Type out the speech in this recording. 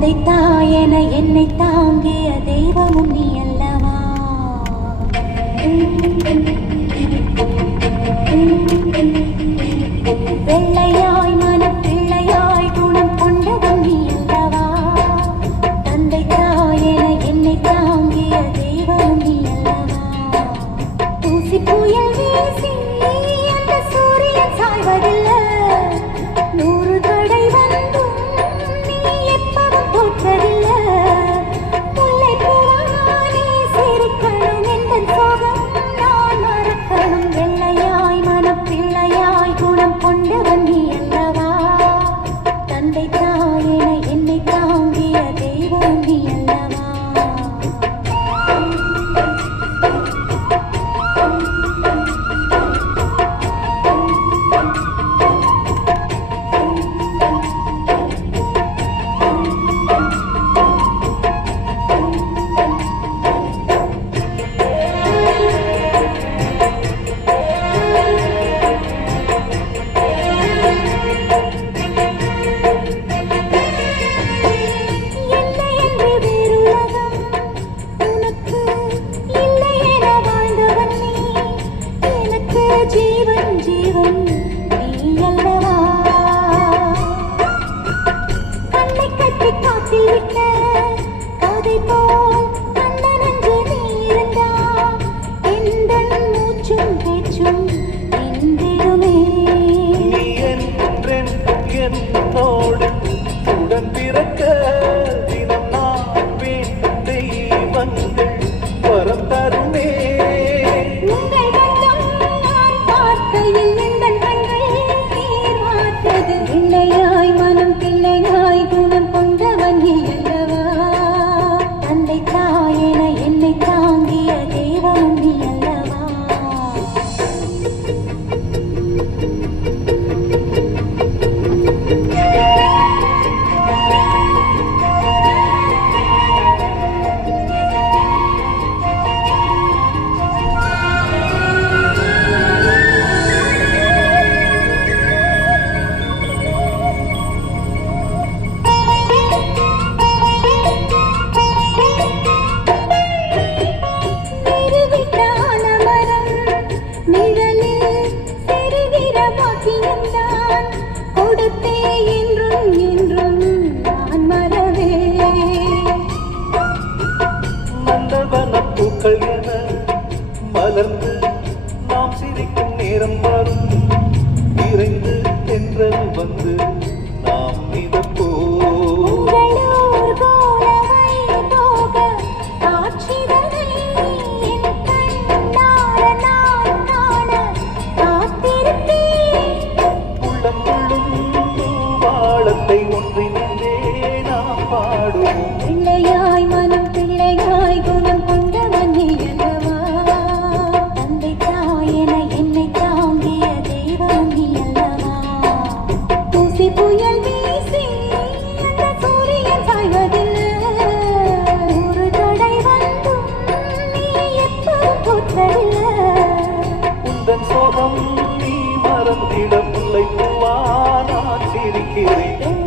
தந்தை தாயென என்னை தாங்கிய தெய்வமும் நீ அல்லவா. வெள்ளையாய் மனப்பிள்ளையாய் குணம் கொண்டதும் நீ அல்லவா. தந்தை தாயென என்னை தாங்கிய தெய்வமும் நீ அல்லவா. தூசி புயல் வீசி அந்த சூரியன் சாய்வதில்லை. 100 தடை வந்தும் நீ எப்பவும் தோற்றதில்லை. முல்லை பூவானே சிரிக்கணும் எந்தன் சோகம் நான் மறக்கணும். வெள்ளையாய் மனப்பிள்ளையாய் குணம் கொண்டவன் நீ அல்லவா. தந்தை தாயென என்னை தாங்கிய தெய்வம் நீ அல்லவா. ஜீவன் ஜீவன் நீ அல்லவா. கண்ணை கட்டி காத்தில் விட்ட கதை போல் அந்த நஞ்சு நீ இருந்தா. எந்தன் மூச்சும் பேச்சும் நின்றிடுமே. நீ என்னோடு உடன் பிறக்க தினம் நான் வேண்டும் தெய்வங்கள் வரம் தருமே. பிள்ளையாய் மனம் பிள்ளையாய் குணம் கொண்டவன் நீ அல்லவா. தந்தை தாயென என்னை தாங்கிய தெய்வம் நீ அல்லவா. கொடுத்தே என்றும் என்றும் நான் மறவே. நந்தவனப்பூக்கள் என மலர்ந்து நாம் சிரிக்கும் நேரம் வரும். இறைந்து என்றல் வந்து நாம் மிதப்போ. ஒன்றினே நாம் பாடுவோம். பிள்ளையாய் மனம் பிள்ளையாய் குணம் கொண்டவன் நீ அல்லவா. தந்தை தாயென என்னை தாங்கிய தெய்வம் நீ அல்லவா. தூசி புயல் வீசி அந்த சூரியன் சாய்வதில்லை. 100 தடை வந்தும் நீ எப்பவும் தோற்றதில்லை. உந்தன் சோகம் நீ மறந்திட முல்லை பூவா நான் சிரிக்கிறேன்.